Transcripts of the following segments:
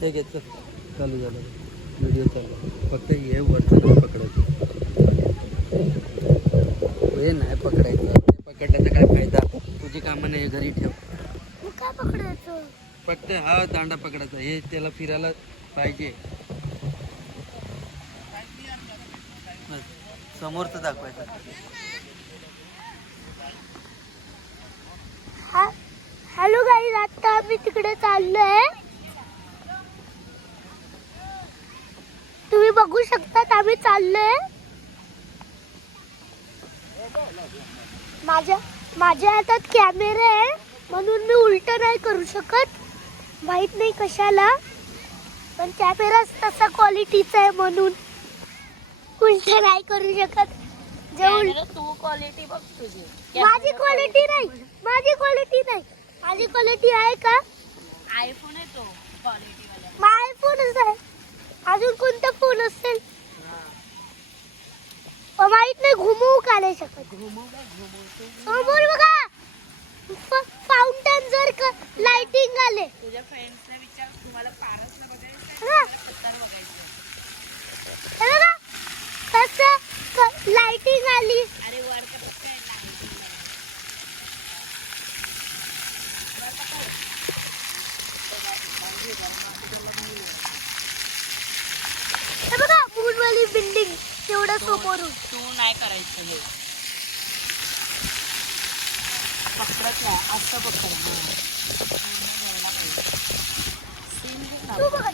हे घेतलं चालू झालं व्हिडिओ चालू फक्त हे वरचं नाही पकडायचं हे नाही पकडायचं ते पकडलं तर काय फायदा तुझी कामं नाही घरी ठेव काय पकडायचं फक्त हा दांडा पकडायचा हे त्याला फिरायला पाहिजे समोरचं दाखवायचं हॅलो गाईज आता आम्ही तिकडे चाललोय तुम्ही बघू शकता आम्ही चाललोय माझ्या हातात कॅमेरा आहे म्हणून मी उलट नाही करू शकत माहित नाही कशाला पण कॅमेरा तसा क्वालिटीचा आहे म्हणून उलट नाही करू शकत तू क्वालिटी बघ तुझी माझी क्वालिटी नाही माझी क्वालिटी आहे का आयफोन आहे तो क्वालिटी वाला माझा आयफोनच आहे अजून कोणता फोन असेल माहित नाही घुमवू का नाही शकत समोर बघा फाउंटन जर लाइटिंग आले तुझ्या फ्रेंड्सने विचार तुम्हाला पारसला बघायचं हा. पत्तार बघायचं हे बघा कसं लाइटिंग आली अरे वर का बघ हे बघा मूनवाली बिल्डिंग तेवढं समोरून तू नाही करायचं हे पकडत नाही असं पकड तू बघा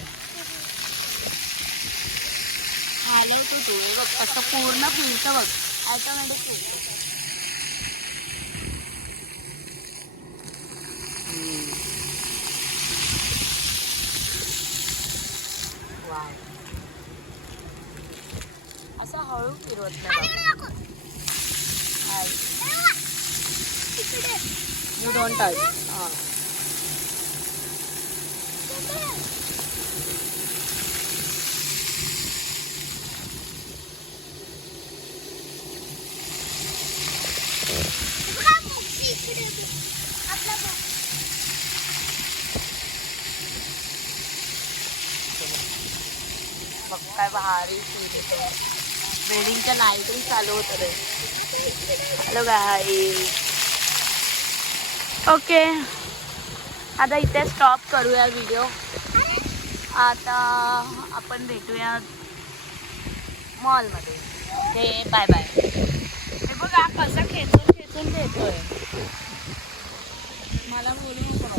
हालवतो तू हे बघ असं पूर्ण फिरतं बघ ऑटोमॅटिक फिरतं असं हळू फिरवत नाही यू डोंट टच हां बघ काय भारी फील येतो बिल्डिंगच्या लाईटिंग चालू होतं रे हॅलो गाईज ओके आता इथे स्टॉप करूया व्हिडिओ आता आपण भेटूया मॉलमध्ये ते बाय बाय हे बघ हा कसं खेचून खेचून देतोय मला बोलू नको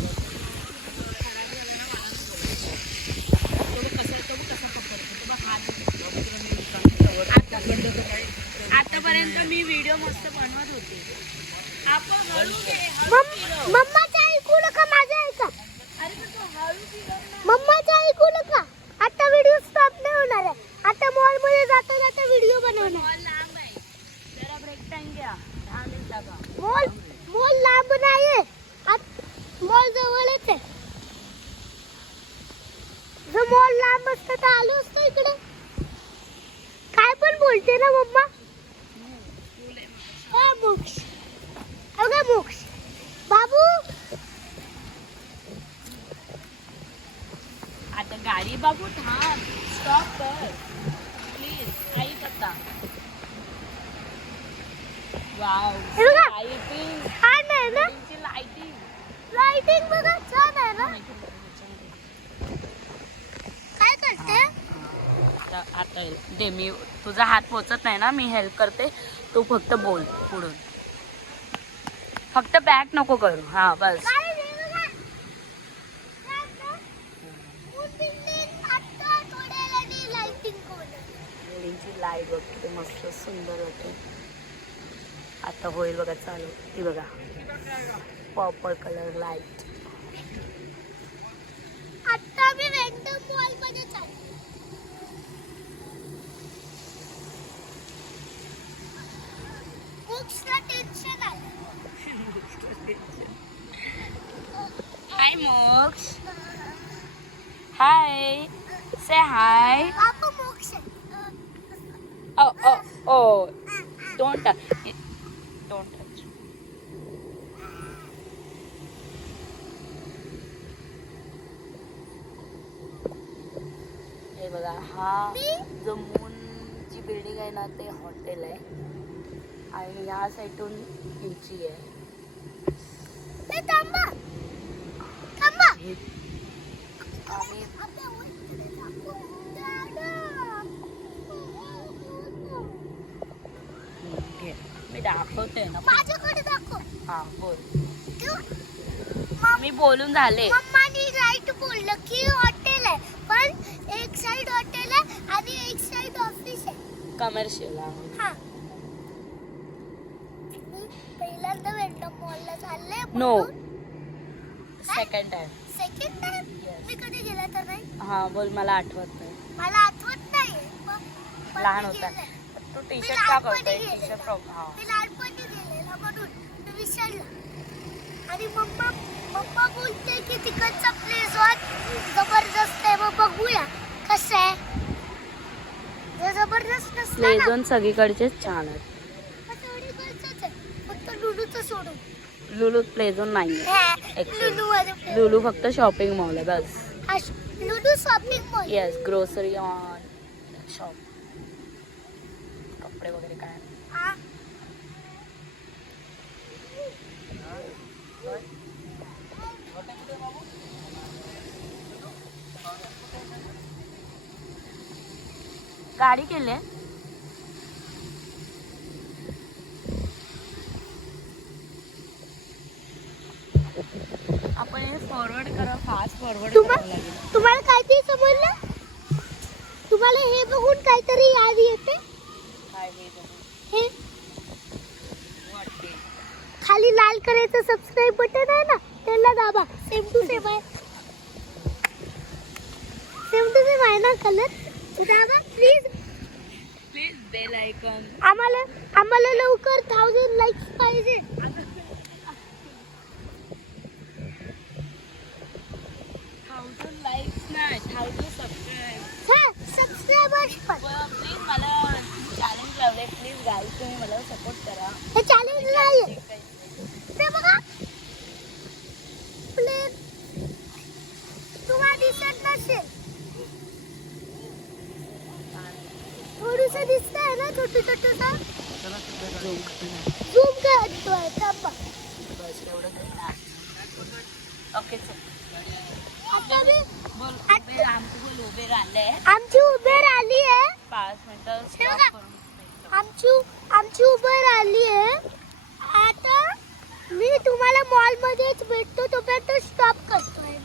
आतापर्यंत मी व्हिडिओ मस्त बनवत होते आपण मम्माचं ऐकू नका माझं ऐका अरे पण तू हळू फिरव ना मम्माचं ऐकू नका आता व्हिडिओ स्टॉप नाही होणार आहे आता मॉल मध्ये जाता जाता व्हिडिओ बनवणार मॉल लांब आहे जरा ब्रेक टाइम घ्या 10 मिनिटाचा मॉल लांब नाहीये मॉल जवळच आहे जर मॉल लांब असतं तर आलो असतो इकडे काय पण बोलते ना मम्मा मोक्ष अगं मोक्ष बाबू आता गाडी बाबू थांब स्टॉप कर प्लीज ऐक आता वाव हे बघा. लाइटिंग छान आहे ना लाइटिंग बघा छान आहे ना काय करते आता दे मी तुझा हात पोचत नाही ना मी हेल्प करते तू फक्त बोल पुढून फक्त बॅक नको करू हा बस बिल्डिंगची लाईट बघ किती मस्त सुंदर वाटते आता होईल बघा चालू ती बघा पर्पल कलर लाईट आता मी वेंडम मॉल मध्ये चालले मोक्षला टेन्शन आलं हाय मोक्ष हाय से हाय बाबू मोक्ष ओ डोंट टच हे बघा, हा जो मूनची बिल्डिंग आहे ना ते हॉटेल आहे आणि ह्या साईडून ह्याची आहे. ए, थांबा थांबा. आणि घे, मी दाखवते ना. माझ्याकडे दाखव. हा बोल. तू मी बोलून झाले. मम्मानी राईट बोललं की हॉटेल आहे, पण एक साइड हॉटेल आहे आणि एक साइड ऑफिस आहे. कमर्शियल. हा. मी पहिल्यांदा वेंडम मॉलला चालले. No, second time. Second time. मी कधी गेला तर नाही. हा बोल, मला आठवत नाही. मला आठवत नाहीये. पण लहान मी होता. गेले. तू टी मी शर्ट का लहानपणी करतोय? गेलेला. T shirt problem. हा मी लहानपणी गेलेला म्हणून मी विसरला. आणि मम्मा बोलते की तिकडचा प्लेस जबरदस्त आहे, मग बघूया कसं आहे. जर जबरदस्त नसला प्ले ना झोन सगळीकडचेच छान आहेत. मग तेवढी गरजच आहे, फक्त लुलूचं सोडून. लुलू प्ले झोन नाही आहे. लुलू मध्ये लुलू फक्त शॉपिंग मॉल आहे बस. Lulu shopping mall. Yes, grocery on shop, कपडे वगैरे काय. हा. गाडी केली आहे. आपण हे फॉरवर्ड करा, फास्ट फॉरवर्ड करावं लागेल. तुम्हाला काहीतरी समजलं? तुम्हाला हे बघून काहीतरी याद येते? काय हे बघू. हे वाटते. खाली लाल करायचं सबस्क्राईब बटन आहे ना, त्याला दाबा. सेम टू सेम आहे. सेम टू सेम आहे ना कलर. दाबा प्लीज. Please bell icon. आम्हाला लवकर 1000 लाईक्स पाहिजे. 1000 लाईक्स नाही, 1000 सबस्क्राईब. हा, सबस्क्रायबर्स पण. प्लीज मला चॅलेंज लावले. प्लीज गाईज तुम्ही मला सपोर्ट करा. हे चॅलेंज नाही. ते बघा प्लीज. तुम्हाला दिसत नसेल, थोडंसं दिसतंय ना, छोटं छोटंसं. झूम करतोय. थांबा. बस एवढं काही. ओके चल. आता मी बोल. उभे राहिले आमची उबेर आली आहे. 5 मिनिटं हे स्टॉप बघा. करून. आमची उबर आली आहे. आता मी तुम्हाला मॉल मध्येच भेटतो, तोपर्यंत स्टॉप करतोय.